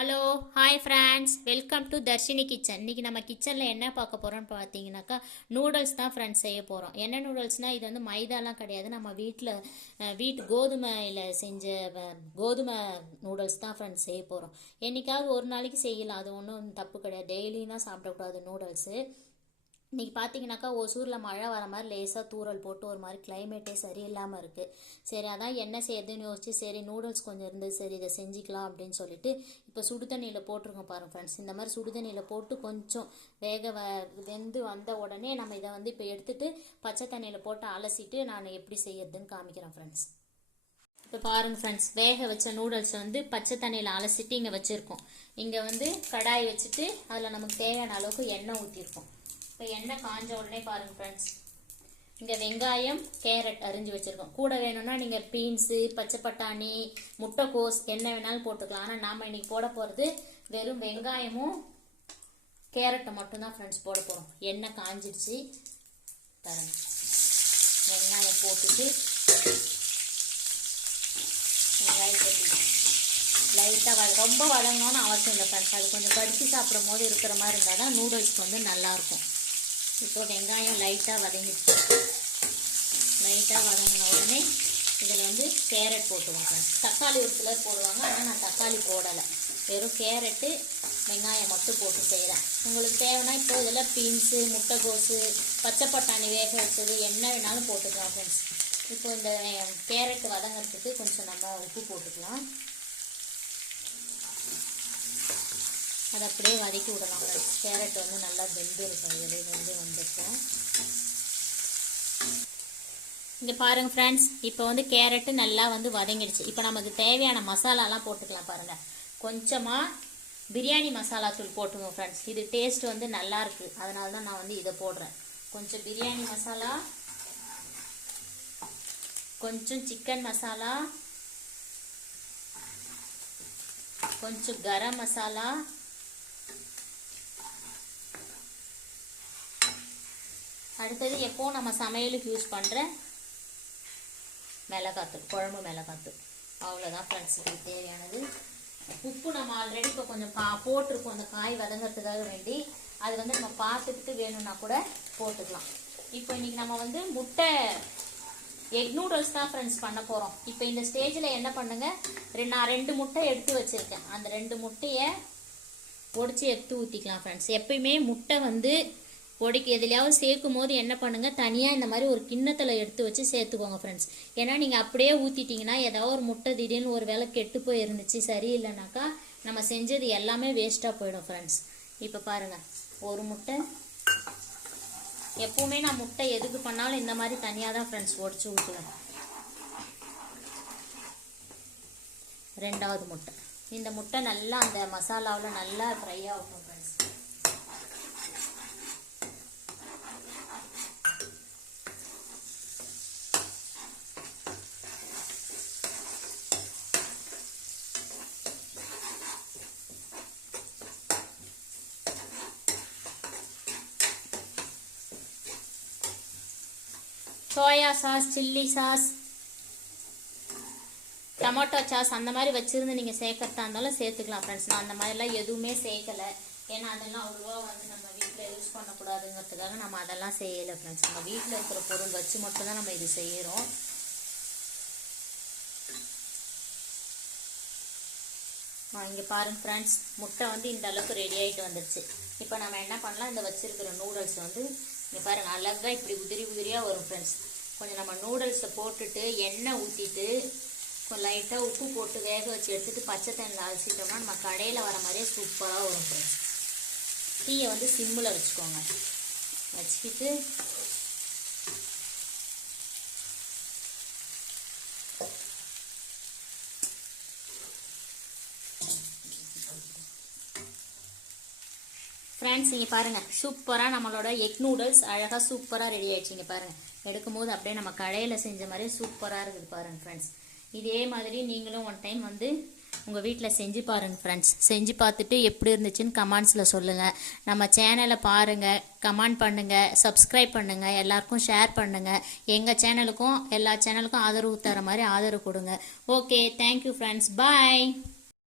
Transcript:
Hello hi friends, welcome to Darshini kitchen. இன்றைக்கி நம்ம கிச்சனில் என்ன பார்க்க போகிறோம்னு பார்த்தீங்கன்னாக்கா நூடுல்ஸ் தான் ஃப்ரெண்ட்ஸ் செய்ய போகிறோம். என்ன நூடுல்ஸ்னால் இது வந்து மைதாலாம் கிடையாது, நம்ம வீட்டு கோதுமையில் செஞ்ச கோதுமை நூடுல்ஸ் தான் ஃப்ரெண்ட்ஸ் செய்ய போகிறோம். என்றைக்காவது ஒரு நாளைக்கு செய்யலாம், அது ஒன்றும் தப்பு கிடையாது. டெய்லியும் தான் சாப்பிடக்கூடாது நூடுல்ஸு. இன்றைக்கி பார்த்தீங்கன்னாக்கா ஒசூரில் மழை வர மாதிரி லேசாக தூறல் போட்டு ஒரு மாதிரி கிளைமேட்டே சரியில்லாமல் இருக்குது. சரி, அதான் என்ன செய்யறதுன்னு யோசிச்சு சரி நூடுல்ஸ் கொஞ்சம் இருந்து சரி இதை செஞ்சுக்கலாம் அப்படின்னு சொல்லிட்டு இப்போ சுடுதண்ணியில் போட்டிருக்கோம் பாருங்கள் ஃப்ரெண்ட்ஸ். இந்த மாதிரி சுடுதண்ணியில் போட்டு கொஞ்சம் வெந்து வந்த உடனே நம்ம இதை வந்து இப்போ எடுத்துகிட்டு பச்சை தண்ணியில் போட்டு அலசிட்டு நான் எப்படி செய்யறதுன்னு காமிக்கிறேன் ஃப்ரெண்ட்ஸ். இப்போ பாருங்கள் ஃப்ரெண்ட்ஸ், வேக வச்ச நூடுல்ஸ் வந்து பச்சை தண்ணியில் அலசிட்டு இங்கே வச்சுருக்கோம். இங்கே வந்து கடாய் வச்சுட்டு அதில் நமக்கு தேவையான அளவுக்கு எண்ணெய் ஊற்றிருக்கோம். இப்போ எண்ணெய் காஞ்ச உடனே பாருங்கள் ஃப்ரெண்ட்ஸ், இங்கே வெங்காயம் கேரட் அரிஞ்சு வச்சுருக்கோம். கூட வேணும்னா நீங்கள் பீன்ஸு பச்சை பட்டாணி முட்டைக்கோஸ் என்ன வேணாலும் போட்டுக்கலாம். ஆனால் நாம் இன்றைக்கி போட போகிறது வெறும் வெங்காயமும் கேரட்டை மட்டும்தான் ஃப்ரெண்ட்ஸ் போட போகிறோம். எண்ணெய் காஞ்சிடுச்சு தரேன். வெங்காயம் போட்டுட்டு வெங்காயத்தை லைட்டாக ரொம்ப வதங்கணும்னு அவசியம் இல்லை ஃப்ரெண்ட்ஸ். அது கொஞ்சம் கடிச்சு சாப்பிடும் போது இருக்கிற மாதிரி இருந்தால் தான் நூடுல்ஸ்க்கு வந்து நல்லாயிருக்கும். இப்போ வெங்காயம் லைட்டாக வதங்கிடுச்சு. லைட்டாக வதங்கின உடனே இதில் வந்து கேரட் போட்டுவோம் ஃப்ரெண்ட்ஸ். தக்காளி ஒரு சிலர் போடுவாங்க, ஆனால் நான் தக்காளி போடலை. வெறும் கேரட்டு வெங்காயம் மட்டும் போட்டு செய்கிறேன். உங்களுக்கு தேவைன்னா இப்போ இதில் பீன்ஸு முட்டைக்கோஸு பச்சை பட்டாணி வேக வச்சது என்ன வேணாலும் போட்டுக்கலாம் ஃப்ரெண்ட்ஸ். இப்போ இந்த கேரட் வதங்கிறதுக்கு கொஞ்சம் நம்ம உப்பு போட்டுக்கலாம். அதை அப்படியே வதக்கி விடலாம் ஃப்ரெண்ட்ஸ். கேரட் வந்து நல்லா வெந்து இருக்கும், வெந்து வந்துருக்கும். இங்கே பாருங்கள் ஃப்ரெண்ட்ஸ், இப்போ வந்து கேரட்டு நல்லா வந்து வதங்கிடுச்சு. இப்போ நமக்கு தேவையான மசாலாலாம் போட்டுக்கலாம் பாருங்கள். கொஞ்சமாக பிரியாணி மசாலா தூள் போட்டுங்க ஃப்ரெண்ட்ஸ். இது டேஸ்ட் வந்து நல்லா இருக்குது, அதனால தான் நான் வந்து இதை போடுறேன். கொஞ்சம் பிரியாணி மசாலா, கொஞ்சம் சிக்கன் மசாலா, கொஞ்சம் கரம் மசாலா, அடுத்தது எப்போ நம்ம சமையலுக்கு யூஸ் பண்ணுற மிளகாத்தூள், குழம்பு மிளகாத்தூள். அவ்வளோதான் ஃப்ரெண்ட்ஸ் இதுக்கு தேவையானது. உப்பு நம்ம ஆல்ரெடி இப்போ கொஞ்சம் போட்டிருக்கோம் அந்த காய் வதங்கிறதுக்காக வேண்டி. அது வந்து நம்ம பார்த்துக்கிட்டு வேணும்னா கூட போட்டுக்கலாம். இப்போ இன்றைக்கி நம்ம வந்து எக் நூடுல்ஸ் தான் ஃப்ரெண்ட்ஸ் பண்ண போகிறோம். இப்போ இந்த ஸ்டேஜில் என்ன பண்ணுங்கள், நான் 2 முட்டை எடுத்து வச்சுருக்கேன். அந்த 2 முட்டையை பொடிச்சு எடுத்து ஊற்றிக்கலாம் ஃப்ரெண்ட்ஸ். எப்பயுமே முட்டை வந்து பொடிக்கு எதுலையாவது சேர்க்கும் போது என்ன பண்ணுங்கள், தனியாக இந்த மாதிரி ஒரு கிண்ணத்தில் எடுத்து வச்சு சேர்த்துக்கோங்க ஃப்ரெண்ட்ஸ். ஏன்னா நீங்கள் அப்படியே ஊற்றிட்டிங்கன்னா ஏதாவது ஒரு முட்டை திடீர்னு ஒரு வேளை கெட்டு போய் இருந்துச்சு சரியில்லைனாக்கா நம்ம செஞ்சது எல்லாமே வேஸ்ட்டாக போயிடும் ஃப்ரெண்ட்ஸ். இப்போ பாருங்கள், ஒரு முட்டை எப்பவுமே நான் முட்டை எதுக்கு பண்ணாலும் இந்த மாதிரி தனியாக தான் ஃப்ரெண்ட்ஸ் உடச்சி ஊற்றுவேன். 2வது முட்டை. இந்த முட்டை நல்லா அந்த மசாலாவில் நல்லா ஃப்ரை ஆகும் friends. Soya sauce, chilli sauce, tomato sauce அந்த மாதிரி வச்சுருந்து நீங்கள் சேர்க்கறதா இருந்தாலும் சேர்த்துக்கலாம் ஃப்ரெண்ட்ஸ். நான் அந்த மாதிரிலாம் எதுவுமே சேர்க்கலை. ஏன்னா அதெல்லாம் அவ்வளோவா வந்து நம்ம வீட்டில் யூஸ் பண்ணக்கூடாதுங்கிறதுக்காக நம்ம அதெல்லாம் செய்யலை ஃப்ரெண்ட்ஸ். நம்ம வீட்டில் இருக்கிற பொருள் வச்சு மட்டும்தான் நம்ம இது செய்கிறோம். இங்கே பாருங்கள் ஃப்ரெண்ட்ஸ், முட்டை வந்து இந்த அளவுக்கு ரெடி ஆகிட்டு வந்துடுச்சு. இப்போ நம்ம என்ன பண்ணலாம், இந்த வச்சுருக்கிற நூடுல்ஸ் வந்து இங்கே பாருங்கள் அழகாக இப்படி உதிரியாக வரும் ஃப்ரெண்ட்ஸ். கொஞ்சம் நம்ம நூடுல்ஸை போட்டுட்டு எண்ணெய் ஊற்றிட்டு கொஞ்சம் லைட்டாக உப்பு போட்டு வேக வச்சு எடுத்துகிட்டு பச்சை தண்ணியில் அலசிட்டோம்னா நம்ம கடையில் வர மாதிரியே சூப்பராக வரும் ஃப்ரெண்ட்ஸ். தீயை வந்து சிம்மில் வச்சுக்கோங்க. வச்சுக்கிட்டு ஃப்ரெண்ட்ஸ் இங்கே பாருங்கள், சூப்பராக நம்மளோட எக் நூடுல்ஸ் அழகாக சூப்பராக ரெடி ஆகிடுச்சு. இங்கே பாருங்கள், எடுக்கும் போது அப்படியே நம்ம கடையில் செஞ்ச மாதிரியே சூப்பராக இருக்குது பாருங்கள் ஃப்ரெண்ட்ஸ். இதே மாதிரி நீங்களும் ஒன் டைம் வந்து உங்கள் வீட்டில் செஞ்சு பாருங்கள் ஃப்ரெண்ட்ஸ். செஞ்சு பார்த்துட்டு எப்படி இருந்துச்சுன்னு கமெண்ட்ஸில் சொல்லுங்கள். நம்ம சேனலை பாருங்கள், கமெண்ட் பண்ணுங்கள், சப்ஸ்கிரைப் பண்ணுங்கள், எல்லாருக்கும் ஷேர் பண்ணுங்கள். எங்கள் சேனலுக்கும் எல்லா சேனலுக்கும் ஆதரவு தர மாதிரி ஆதரவு கொடுங்க. ஓகே, தேங்க்யூ ஃப்ரெண்ட்ஸ், பாய்.